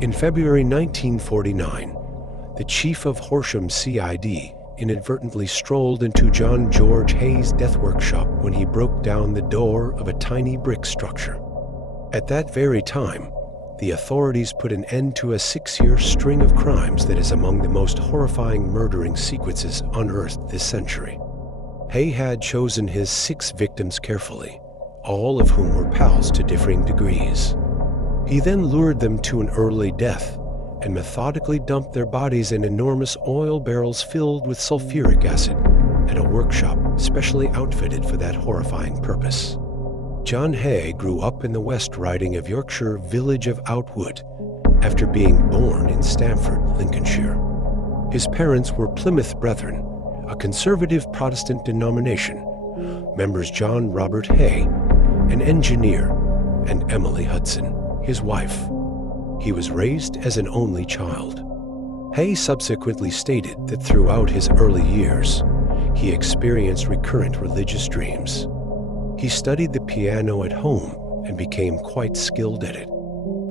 In February 1949, the chief of Horsham CID inadvertently strolled into John George Haig's death workshop when he broke down the door of a tiny brick structure. At that very time, the authorities put an end to a 6-year string of crimes that is among the most horrifying murdering sequences unearthed this century. Haigh had chosen his 6 victims carefully, all of whom were pals to differing degrees. He then lured them to an early death and methodically dumped their bodies in enormous oil barrels filled with sulfuric acid at a workshop specially outfitted for that horrifying purpose. John Haigh grew up in the West Riding of Yorkshire village of Outwood after being born in Stamford, Lincolnshire. His parents were Plymouth Brethren, a conservative Protestant denomination, members John Robert Haigh, an engineer, and Emily Hudson, his wife. He was raised as an only child. Haigh subsequently stated that throughout his early years, he experienced recurrent religious dreams. He studied the piano at home and became quite skilled at it.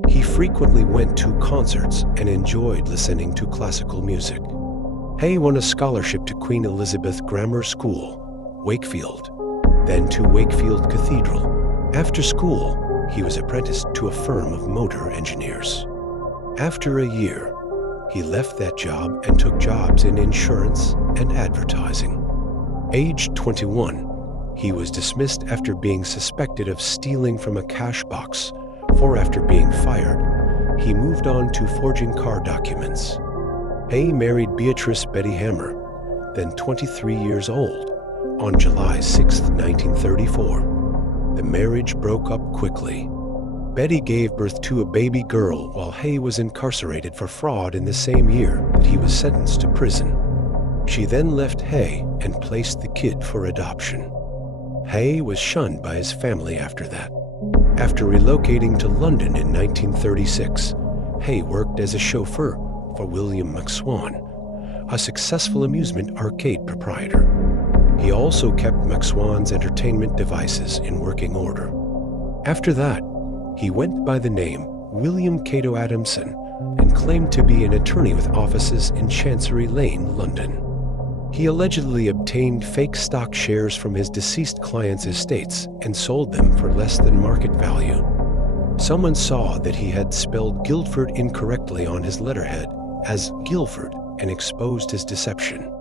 He frequently went to concerts and enjoyed listening to classical music. Haigh won a scholarship to Queen Elizabeth Grammar School, Wakefield, then to Wakefield Cathedral. After school, he was apprenticed to a firm of motor engineers. After a year, he left that job and took jobs in insurance and advertising. Aged 21, he was dismissed after being suspected of stealing from a cash box, for after being fired, he moved on to forging car documents. Haigh married Beatrice Betty Hammer, then 23 years old, on July 6, 1934. The marriage broke up quickly. Betty gave birth to a baby girl while Haigh was incarcerated for fraud in the same year that he was sentenced to prison. She then left Haigh and placed the kid for adoption. Haigh was shunned by his family after that. After relocating to London in 1936, Haigh worked as a chauffeur for William McSwan, a successful amusement arcade proprietor. He also kept McSwan's entertainment devices in working order. After that, he went by the name William Cato Adamson and claimed to be an attorney with offices in Chancery Lane, London. He allegedly obtained fake stock shares from his deceased clients' estates and sold them for less than market value. Someone saw that he had spelled Guildford incorrectly on his letterhead as Guilford and exposed his deception.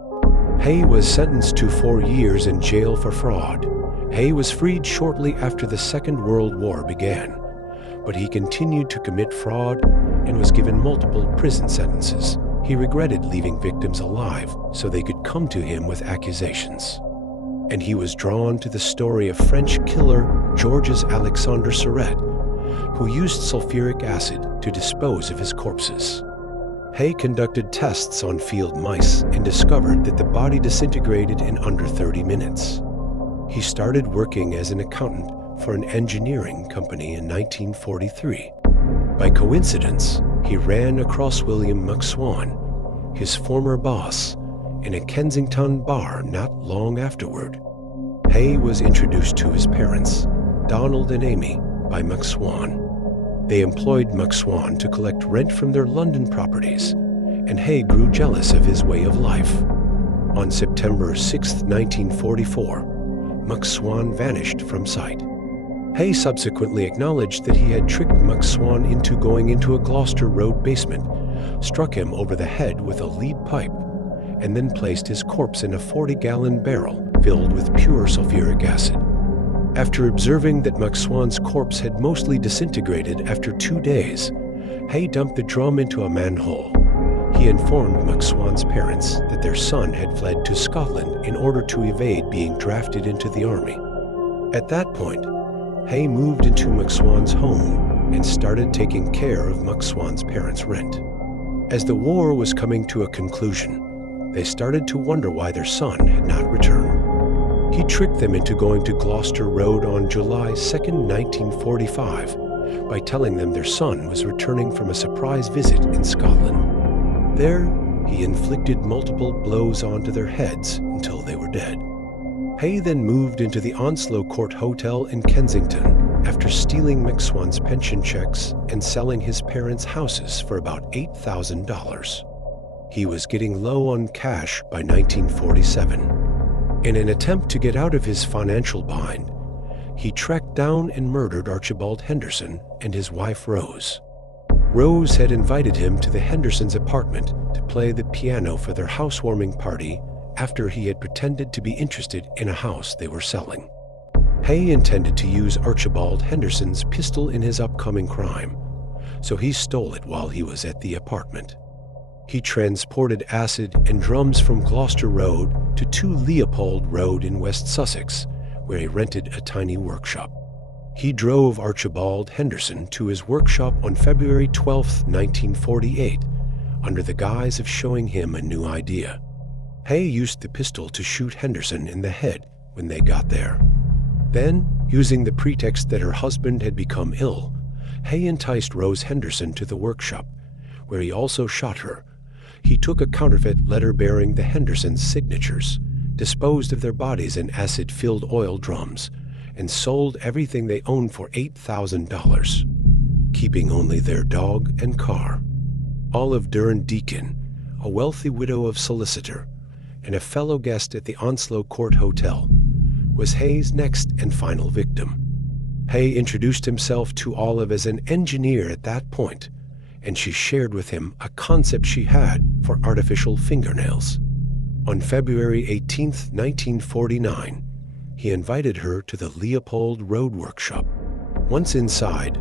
Haigh was sentenced to 4 years in jail for fraud. Haigh was freed shortly after the Second World War began, but he continued to commit fraud and was given multiple prison sentences. He regretted leaving victims alive so they could come to him with accusations. And he was drawn to the story of French killer Georges Alexandre Surette, who used sulfuric acid to dispose of his corpses. Haigh conducted tests on field mice and discovered that the body disintegrated in under 30 minutes. He started working as an accountant for an engineering company in 1943. By coincidence, he ran across William McSwan, his former boss, in a Kensington bar not long afterward. Haigh was introduced to his parents, Donald and Amy, by McSwan. They employed McSwan to collect rent from their London properties, and Haigh grew jealous of his way of life. On September 6, 1944, McSwan vanished from sight. Haigh subsequently acknowledged that he had tricked McSwan into going into a Gloucester Road basement, struck him over the head with a lead pipe, and then placed his corpse in a 40-gallon barrel filled with pure sulfuric acid. After observing that McSwan's corpse had mostly disintegrated after 2 days, Haigh dumped the drum into a manhole. He informed McSwan's parents that their son had fled to Scotland in order to evade being drafted into the army. At that point, Haigh moved into McSwan's home and started taking care of McSwan's parents' rent. As the war was coming to a conclusion, they started to wonder why their son had not returned. He tricked them into going to Gloucester Road on July 2, 1945, by telling them their son was returning from a surprise visit in Scotland. There, he inflicted multiple blows onto their heads until they were dead. Haigh then moved into the Onslow Court Hotel in Kensington after stealing McSwan's pension checks and selling his parents' houses for about $8,000. He was getting low on cash by 1947. In an attempt to get out of his financial bind, he tracked down and murdered Archibald Henderson and his wife Rose. Rose had invited him to the Hendersons' apartment to play the piano for their housewarming party after he had pretended to be interested in a house they were selling. Haigh intended to use Archibald Henderson's pistol in his upcoming crime, so he stole it while he was at the apartment. He transported acid and drums from Gloucester Road to 2 Leopold Road in West Sussex, where he rented a tiny workshop. He drove Archibald Henderson to his workshop on February 12, 1948, under the guise of showing him a new idea. Haigh used the pistol to shoot Henderson in the head when they got there. Then, using the pretext that her husband had become ill, Haigh enticed Rose Henderson to the workshop, where he also shot her. He took a counterfeit letter bearing the Hendersons' signatures, disposed of their bodies in acid-filled oil drums, and sold everything they owned for $8,000, keeping only their dog and car. Olive Deacon, a wealthy widow of solicitor and a fellow guest at the Onslow Court Hotel, was Haigh's next and final victim. Haigh introduced himself to Olive as an engineer at that point, and she shared with him a concept she had for artificial fingernails. On February 18, 1949, he invited her to the Leopold Road workshop. Once inside,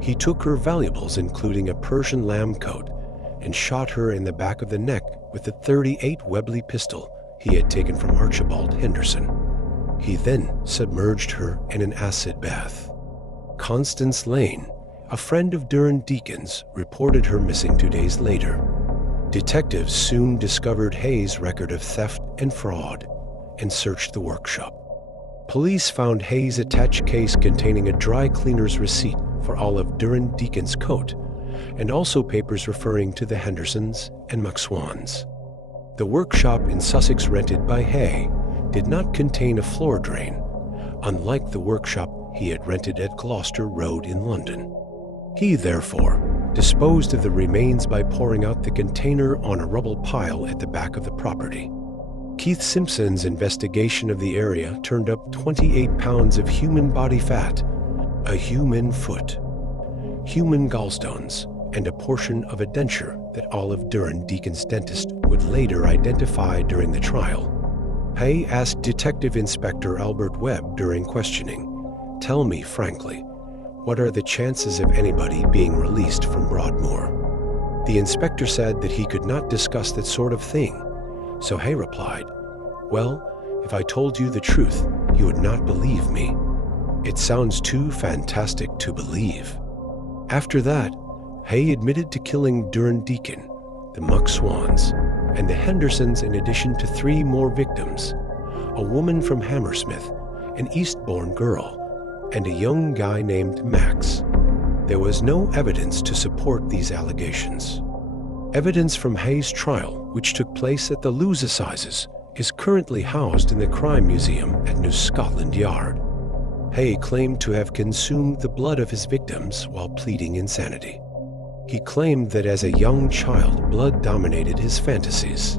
he took her valuables, including a Persian lamb coat, and shot her in the back of the neck with the .38 Webley pistol he had taken from Archibald Henderson. He then submerged her in an acid bath. Constance Lane, a friend of Deacon's, reported her missing 2 days later. Detectives soon discovered Haigh's record of theft and fraud and searched the workshop. Police found Haigh's attached case containing a dry cleaner's receipt for Olive Deacon's coat, and also papers referring to the Hendersons and McSwans. The workshop in Sussex rented by Haigh did not contain a floor drain, unlike the workshop he had rented at Gloucester Road in London. He, therefore, disposed of the remains by pouring out the container on a rubble pile at the back of the property. Keith Simpson's investigation of the area turned up 28 pounds of human body fat, a human foot, human gallstones, and a portion of a denture that Olive Deacon's dentist would later identify during the trial. Haigh asked Detective Inspector Albert Webb during questioning, "Tell me frankly, what are the chances of anybody being released from Broadmoor?" The inspector said that he could not discuss that sort of thing, so Haigh replied, "Well, if I told you the truth, you would not believe me. It sounds too fantastic to believe." After that, Haigh admitted to killing Deacon, the McSwans, and the Hendersons, in addition to 3 more victims, a woman from Hammersmith, an Eastbourne girl, and a young guy named Max. There was no evidence to support these allegations. Evidence from Haigh's trial, which took place at the Lewes Assizes, is currently housed in the Crime Museum at New Scotland Yard. Haigh claimed to have consumed the blood of his victims while pleading insanity. He claimed that as a young child, blood dominated his fantasies.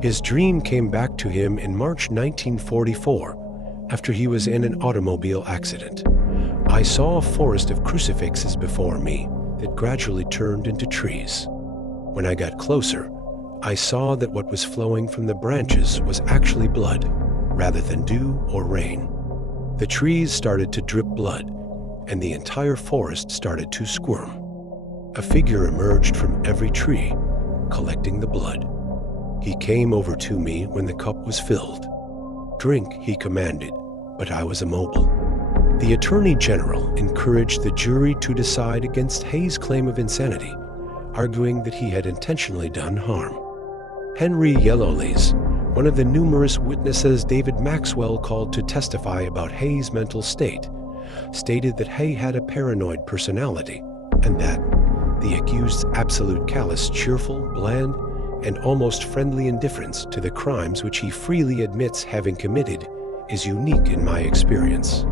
His dream came back to him in March 1944, after he was in an automobile accident. "I saw a forest of crucifixes before me that gradually turned into trees. When I got closer, I saw that what was flowing from the branches was actually blood, rather than dew or rain. The trees started to drip blood, and the entire forest started to squirm. A figure emerged from every tree, collecting the blood. He came over to me when the cup was filled. 'Drink,' he commanded, but I was immobile." The Attorney General encouraged the jury to decide against Haigh's claim of insanity, arguing that he had intentionally done harm. Henry Yellowlees, one of the numerous witnesses David Maxwell called to testify about Haigh's mental state, stated that Haigh had a paranoid personality, and that the accused's absolute callous, cheerful, bland, and almost friendly indifference to the crimes which he freely admits having committed is unique in my experience.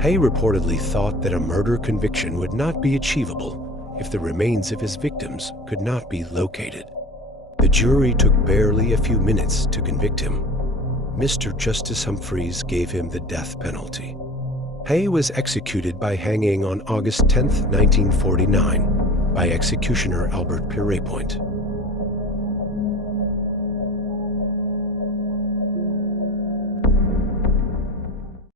Haigh reportedly thought that a murder conviction would not be achievable if the remains of his victims could not be located. The jury took barely a few minutes to convict him. Mr. Justice Humphreys gave him the death penalty. Haigh was executed by hanging on August 10, 1949, by executioner Albert Pierrepoint.